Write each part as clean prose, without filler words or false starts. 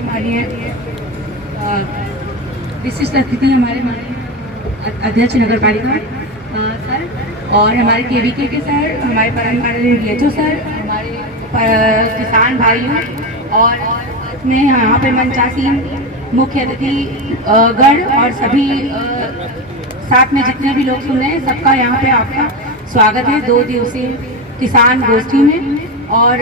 हमारे माननीय विशिष्ट अतिथि हमारे माननीय अध्यक्ष नगर पालिका सर, और हमारे केवीके के सर, हमारे परम आदरणीय DHO सर, हमारे किसान भाइयों, और में यहाँ पे मंचासीन मुख्य अतिथि गण और सभी साथ में जितने भी लोग सुन रहे हैं, सबका यहाँ पे आपका स्वागत है 2 दिवसीय किसान गोष्ठी में। और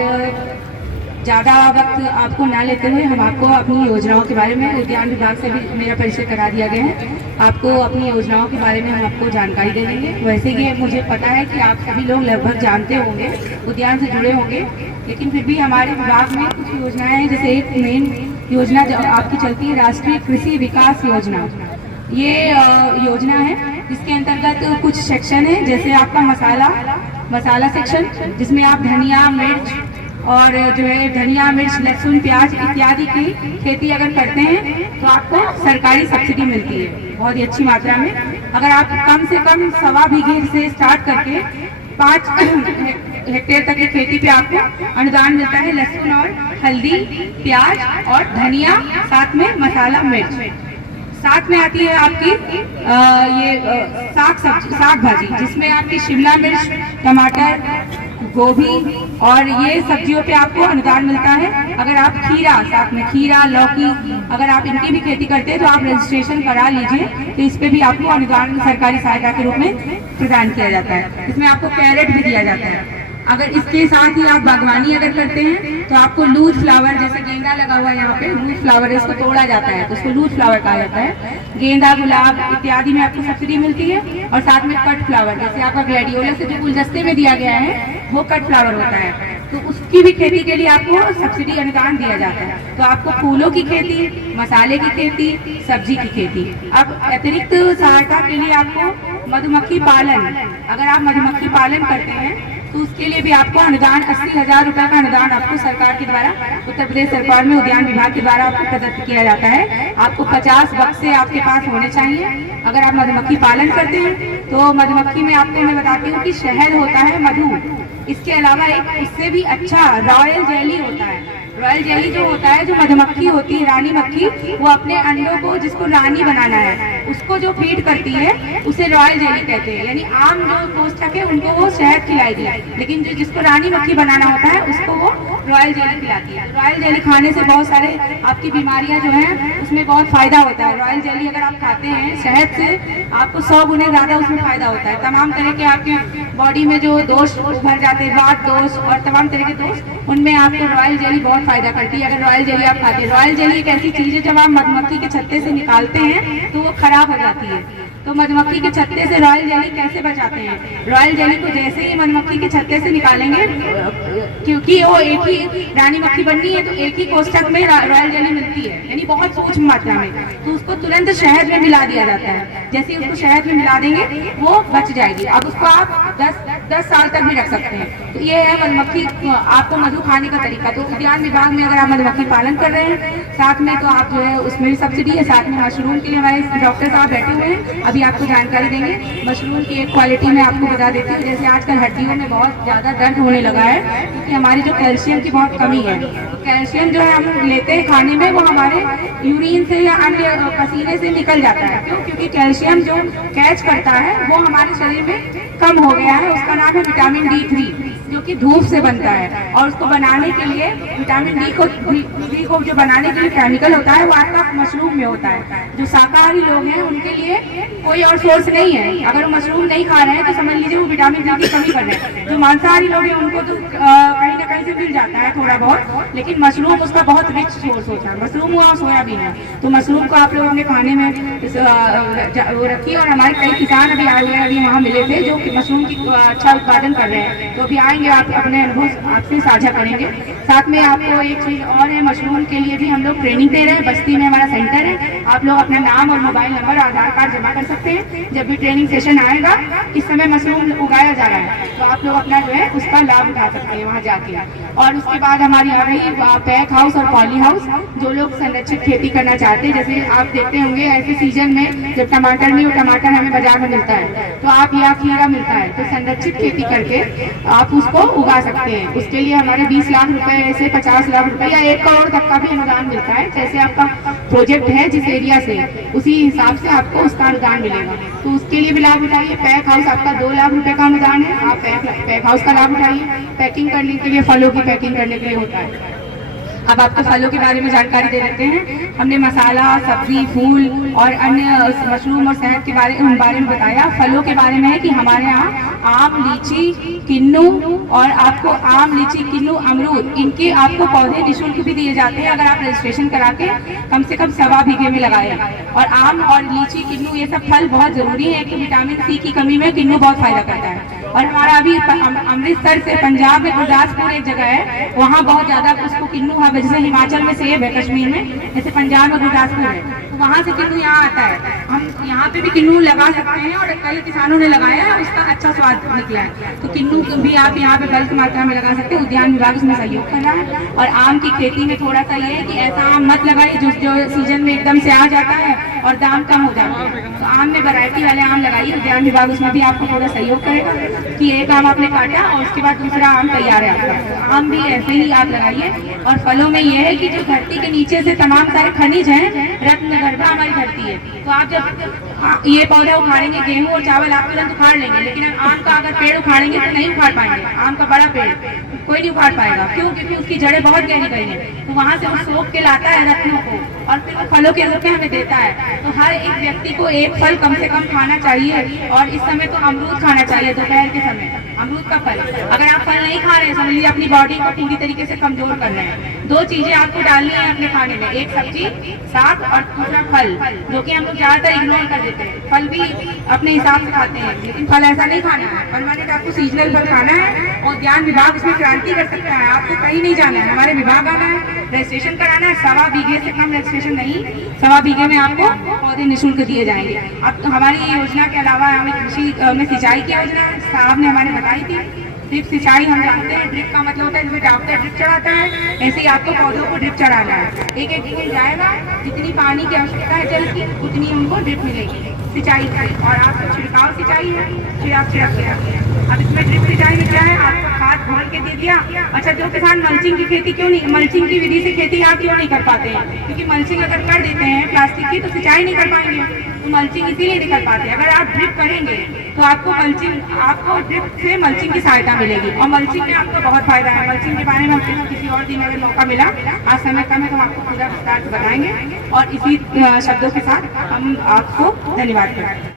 ज़्यादा वक्त आपको ना लेते हुए हम आपको अपनी योजनाओं के बारे में, उद्यान विभाग से भी मेरा परिचय करा दिया गया है, आपको अपनी योजनाओं के बारे में हम आपको जानकारी दे देंगे। वैसे ही मुझे पता है कि आप सभी लोग लगभग जानते होंगे, उद्यान से जुड़े होंगे, लेकिन फिर भी हमारे विभाग में कुछ योजनाएं हैं। जैसे एक मेन योजना जो आपकी चलती है, राष्ट्रीय कृषि विकास योजना। ये योजना है जिसके अंतर्गत कुछ सेक्शन है, जैसे आपका मसाला सेक्शन, जिसमें आप धनिया, मिर्च और जो है धनिया, मिर्च, लहसुन, प्याज इत्यादि की खेती अगर करते हैं तो आपको सरकारी सब्सिडी मिलती है बहुत ही अच्छी मात्रा में। अगर आप कम से कम 1.25 बीघे से स्टार्ट करके 5 हेक्टेयर तक की खेती पे आपको अनुदान मिलता है। लहसुन और हल्दी, प्याज और धनिया, साथ में मसाला, मिर्च। साथ में आती है आपकी ये साग भाजी, जिसमें आपकी शिमला मिर्च, टमाटर, गोभी और ये सब्जियों पे आपको अनुदान मिलता है। अगर आप साथ में खीरा, लौकी, अगर आप इनकी भी खेती करते हैं तो आप रजिस्ट्रेशन करा लीजिए, तो इस पे भी आपको अनुदान सरकारी सहायता के रूप में प्रदान किया जाता है। इसमें आपको कैरेट भी दिया जाता है। अगर इसके साथ ही आप बागवानी अगर करते हैं तो आपको लूज फ्लावर, जैसे गेंदा लगा हुआ है यहाँ पे, लूज फ्लावर इसको तोड़ा जाता है तो उसको लूज फ्लावर कहा जाता है। गेंदा, गुलाब इत्यादि में आपको सब्सिडी मिलती है। और साथ में कट फ्लावर, जैसे आपका ग्लैडियोलस से जो गुलदस्ते में दिया गया है वो कट फ्लावर होता है, तो उसकी भी खेती के लिए आपको सब्सिडी अनुदान दिया जाता है। तो आपको फूलों की खेती, मसाले की खेती, सब्जी की खेती। अब अतिरिक्त सहायता के लिए आपको मधुमक्खी पालन, अगर आप मधुमक्खी पालन करते हैं तो उसके लिए भी आपको अनुदान 80,000 रुपए का अनुदान आपको सरकार के द्वारा, उत्तर प्रदेश सरकार में उद्यान विभाग के द्वारा आपको प्रदत्त किया जाता है। आपको 50 बक्से आपके पास होने चाहिए अगर आप मधुमक्खी पालन करते हैं। तो मधुमक्खी में आपको मैं बताती हूँ कि शहद होता है, मधु, इसके अलावा एक उससे भी अच्छा रॉयल जेली होता है। रॉयल जेली जो होता है, जो मधुमक्खी होती है, रानी मक्खी, वो अपने अंडों को, जिसको रानी बनाना है, उसको जो फीड करती है उसे रॉयल जेली कहते हैं। यानी आम जो कोष्ठक है उनको वो शहद खिलाएगी, लेकिन जो जिसको रानी मक्खी बनाना होता है उसको वो रॉयल जेली खिलाती है। रॉयल जेली खाने से बहुत सारे आपकी बीमारियां जो हैं उसमें बहुत फायदा होता है। रॉयल जेली अगर आप खाते हैं शहद से, आपको 100 गुना ज्यादा उसमें फायदा होता है। तमाम तरह के आपके बॉडी में जो दोष उभर जाते हैं, वात दोष और तमाम तरह के दोष, उनमें आपको रॉयल जेली बहुत फायदा करती है अगर रॉयल जेली आप खाते हैं। रॉयल जेली एक ऐसी चीज है, जब आप मधुमक्खी के छत्ते से निकालते हैं तो वो खराब हो जाती है। तो मधुमक्खी के छत्ते से रॉयल जेली कैसे बचाते हैं? रॉयल जेली को जैसे ही मधुमक्खी के छत्ते से निकालेंगे, क्योंकि वो एक ही रानी मक्खी बननी है तो एक ही कोष्ठक में रॉयल जेली मिलती है, यानी बहुत सूक्ष्म मात्रा में, तो उसको तुरंत शहद में मिला दिया जाता है। जैसे ही उसको शहद में मिला देंगे वो बच जाएगी। अब उसको आप 10 साल तक भी रख सकते हैं। तो ये है मधुमक्खी, आपको मधु खाने का तरीका। तो उद्यान विभाग में अगर आप मधुमक्खी पालन कर रहे हैं साथ में, तो आप जो है उसमें भी सब्सिडी है। साथ में मशरूम के लिए हमारे डॉक्टर साहब बैठे हुए हैं, अभी आपको जानकारी देंगे। मशरूम की एक क्वालिटी में आपको बता देती हूँ, जैसे आजकल हड्डियों में बहुत ज़्यादा दर्द होने लगा है क्योंकि हमारी जो कैल्शियम की बहुत कमी है। तो कैल्शियम जो है हम लेते हैं खाने में, वो हमारे यूरिन से या अन्य पसीने से निकल जाता है। क्यों? क्योंकि कैल्शियम जो कैच करता है वो हमारे शरीर में कम हो गया है। उसका नाम है विटामिन D3, जो कि धूप से बनता है। और उसको बनाने के लिए विटामिन डी को जो बनाने के लिए केमिकल होता है वो आपका मशरूम में होता है। जो शाकाहारी लोग हैं उनके लिए कोई और सोर्स नहीं है। अगर वो मशरूम नहीं खा रहे हैं तो समझ लीजिए वो विटामिन डी की कमी कर रहे हैं। जो मांसाहारी लोग हैं उनको तो कहीं ना कहीं से मिल जाता है थोड़ा बहुत, लेकिन मशरूम उसका बहुत रिच सोर्स होता है। मशरूम और सोयाबीन है, तो मशरूम को आप लोग अपने खाने में वो रखिए। और हमारे कई किसान अभी आए हुए हैं, अभी वहाँ मिले थे, जो मशरूम की अच्छा उत्पादन कर रहे हैं। तो अभी आएंगे, आप अपने अनुभव आपसे साझा करेंगे। साथ में आपको एक चीज और है, मशरूम के लिए भी हम लोग ट्रेनिंग दे रहे हैं। बस्ती में हमारा सेंटर है, आप लोग अपना नाम और मोबाइल नंबर, आधार कार्ड जमा कर सकते हैं। जब भी ट्रेनिंग सेशन आएगा, इस समय मशरूम उगाया जा रहा है, तो आप लोग अपना जो है उसका लाभ उठा सकते हैं वहाँ जाके। और उसके बाद हमारी आ रही पैक हाउस और पॉली हाउस। जो लोग संरक्षित खेती करना चाहते हैं, जैसे आप देखते होंगे ऐसे सीजन में जब टमाटर नहीं हो, टमाटर हमें बाजार में मिलता है, तो आप या खीरा मिलता है, तो संरक्षित खेती करके आप उसको उगा सकते हैं। उसके लिए हमारे 20 लाख रुपए से 50 लाख रुपए या 1 करोड़ तक का भी अनुदान मिलता है। जैसे आपका प्रोजेक्ट है जिस एरिया से, उसी हिसाब से आपको उसका अनुदान मिलेगा, तो उसके लिए भी लाभ उठाइए। पैक हाउस आपका 2 लाख रुपए का अनुदान है, आप पैक हाउस का लाभ उठाइए। पैकिंग करने के लिए, फलों की पैकिंग करने के लिए होता है। अब आपको फलों के बारे में जानकारी दे देते हैं। हमने मसाला, सब्जी, फूल और अन्य मशरूम और शहद के बारे में बताया। फलों के बारे में है कि हमारे यहाँ आम, लीची, किन्नू और आपको आम, लीची, किन्नू, अमरूद, इनके आपको पौधे निःशुल्क भी दिए जाते हैं अगर आप रजिस्ट्रेशन करा के कम से कम 1.25 बीघे में लगाए। और आम और लीची, किन्नू ये सब फल बहुत जरूरी है कि विटामिन सी की कमी में किन्नू बहुत फायदा करता है। और हमारा अभी अमृतसर से पंजाब में गुरदासपुर एक जगह है, वहाँ बहुत ज्यादा उसको किन्नू है, जैसे हिमाचल में सेब है, कश्मीर में, जैसे पंजाब में गुरदासपुर है, तो वहाँ से किन्नू यहाँ आता है। हम यहाँ पे भी किन्नू लगा सकते हैं और कई किसानों ने लगाया है, उसका अच्छा स्वाद निकला है। तो किन्नू भी आप यहाँ पे बल्क मात्रा में लगा सकते हैं। उद्यान विभाग उसमें सहयोग कर रहा है। और आम की खेती में थोड़ा सा ये है कि ऐसा आम मत लगाइए जो सीजन में एकदम से आ जाता है और दाम कम हो जाता है। तो आम में वैरायटी वाले आम लगाइए। उद्यान विभाग उसमें भी आपको थोड़ा सहयोग करेगा कि एक आम आपने काटा और उसके बाद दूसरा आम तैयार है आपका। आम भी ऐसे ही आप लगाइए। और फलों में यह है कि जो धरती के नीचे से तमाम सारे खनिज हैं, रत्न गर्भा हमारी धरती है, तो आप जब ये पौधा उखाड़ेंगे, गेहूं और चावल आप तुरंत उखाड़ लेंगे, लेकिन आम का अगर पेड़ उखाड़ेंगे तो नहीं उखाड़ पाएंगे। आम का बड़ा पेड़ कोई नहीं उखाड़ पाएगा, क्यों? क्योंकि उसकी जड़ें बहुत गहरी गई हैं, तो वहां से वो सोख के लाता है रत्नों को और फिर फलों के रूप में हमें देता है। तो हर एक व्यक्ति को एक फल कम से कम खाना चाहिए। और इस समय तो अमरूद खाना चाहिए, दोपहर के समय अमरूद का फल। अगर आप फल नहीं खा रहे हैं, समझ लीजिए अपनी बॉडी को पूरी तरीके से कमजोर कर रहे हैं। 2 चीजें आपको डालनी है अपने खाने में, एक सब्जी, साग और दूसरा फल, जो कि हम लोग ज्यादातर इग्नोर कर देते हैं। फल भी अपने हिसाब से खाते हैं, लेकिन फल ऐसा नहीं खाना है। फल माने तो आपको सीजनल फल खाना है। और उद्यान विभाग इसमें क्रांति कर सकता है। आपको कहीं नहीं जाना है, हमारे विभाग आना है, रजिस्ट्रेशन कराना है। 1.25 बीघे से कम रजिस्ट्रेशन नहीं, 1.25 बीघे में आपको पौधे निःशुल्क दिए जाएंगे। अब तो हमारी ये योजना के अलावा हमें कृषि में सिंचाई की योजना साहब ने हमारे बताई थी। ड्रिप सिंचाई हम जानते हैं, ड्रिप का मतलब होता है जिसमें डॉक्टर ड्रिप चढ़ाता है, ऐसे ही आपको पौधों को ड्रिप चढ़ाना है। एक एक दिन जाएगा, जितनी पानी की आवश्यकता है जल की, उतनी हमको ड्रिप मिलेगी सिंचाई की। और आपको छिड़काव सिंचाई है, फिर आप छिड़क के रखिए। अब इसमें ड्रिप सिंचाई में क्या है, आपको खाद घोल के दे दिया। अच्छा, जो किसान मल्चिंग की खेती क्यों नहीं, मल्चिंग की विधि से खेती आप क्यों नहीं कर पाते हैं? क्योंकि मल्चिंग अगर कर देते हैं प्लास्टिक की तो सिंचाई नहीं कर पाएंगे। तो मल्चिंग इसीलिए नहीं कर पाते। अगर आप ड्रिप करेंगे तो आपको ड्रिप से मल्चिंग की सहायता मिलेगी। और मल्चिंग में आपको बहुत फायदा है। मल्चिंग के बारे में हम किसी और दिन अगर मौका मिला, आज समय कम है तो हम आपको पूरा विस्तार से बताएंगे। और इसी शब्दों के साथ हम आपको धन्यवाद करते हैं।